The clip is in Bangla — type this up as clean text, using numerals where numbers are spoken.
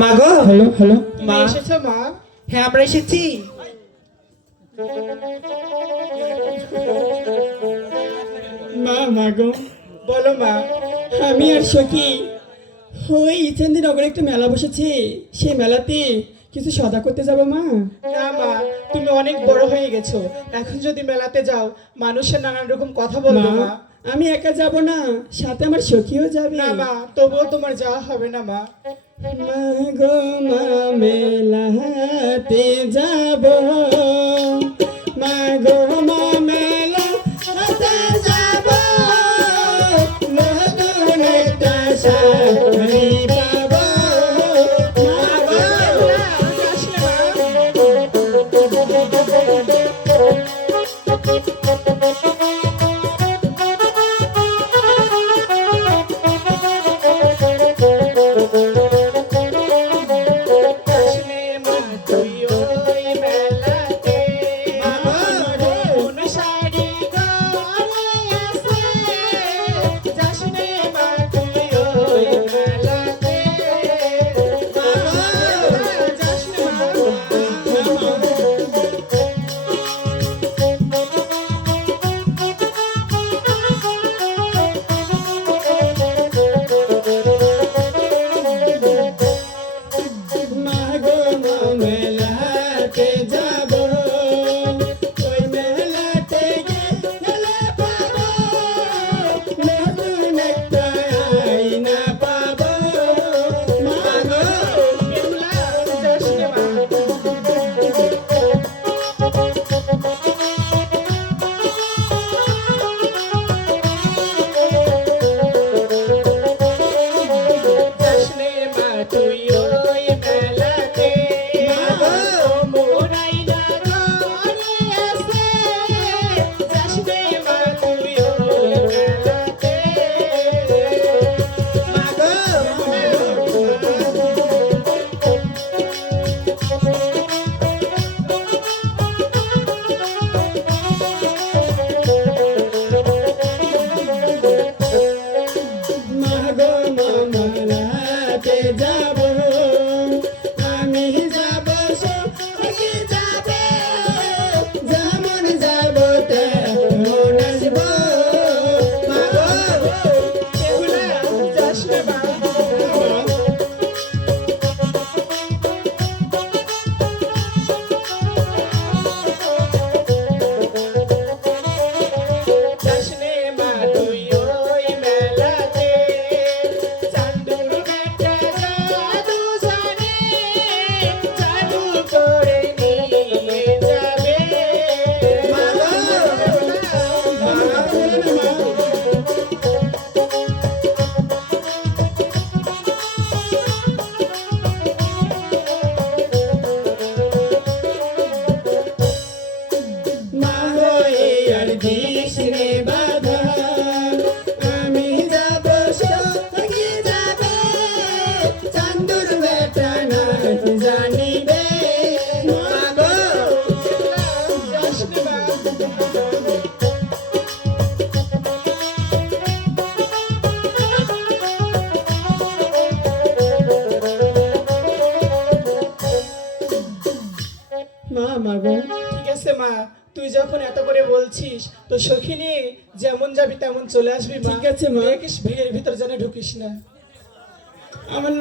মা গো, হ্যালো হ্যালো মা এসেছো মা? হ্যাঁ আমরা এসেছি। মা গো, বলো মা। আমি আর সখী ওই ইচ্ছেন্দি নগরে একটা মেলা বসেছে, সেই মেলাতে কিছু সদা করতে যাবো মা। না মা, তুমি অনেক বড় হয়ে গেছো, এখন যদি মেলাতে যাও মানুষের নানান রকম কথা বলবে মা। আমি একা যাব না, সাথে আমার সখীও যাবে। না মা, তবুও তোমার যাওয়া হবে না মা। মা গো মা, মেলাতে যাব, মা গো মা, মেলাতে যাব, নতুন একটা শাড়ি পাবো। মা গো, যাস না মা। যাস নে মা তুই ওই মেলাতে, নতুন শাড়ি ঘরে আসে। যাস নে মা তুই ওই মেলাতে, যাস নে মা গো মা, মেলাতে যাব, ওই মেলাতে গেলে পাবো, নতুন একটা আয়না পাবো। মা গো, যাস নে মা। যাস নে মা তুই ওই মেলাতে, মোরাই না ঘরে আসে। যাস নে মা তুই ওই মেলাতে, মা গো। মা গো মা, মেলাতে যাব, আমি যাব, সখী যাবে, যেমন যাব তেমন আসবো। মা গো, যাস নে মা। যাস নে মা তুই ওই মেলাতে, চাঁদুর বেটা জাদু জানে, জাদু করে নিয়ে যাবে। মা গো, মা বলে না মা। মা হয়ে আর দিস রে বাধা, আমি যাব, সখী যাবে, চান্দুর বেটা নাচ জানিবে। মা গো, যাস নে মা। মা গো, ঠিক আছে মা, তুই যখন এত করে বলছিস তো সখী নিয়ে যেমন যাবি তেমন চলে আসবি মা। ঠিক আছে মা। দেখিস ভিড়ের ভিতর যেন ঢুকিস না। আমার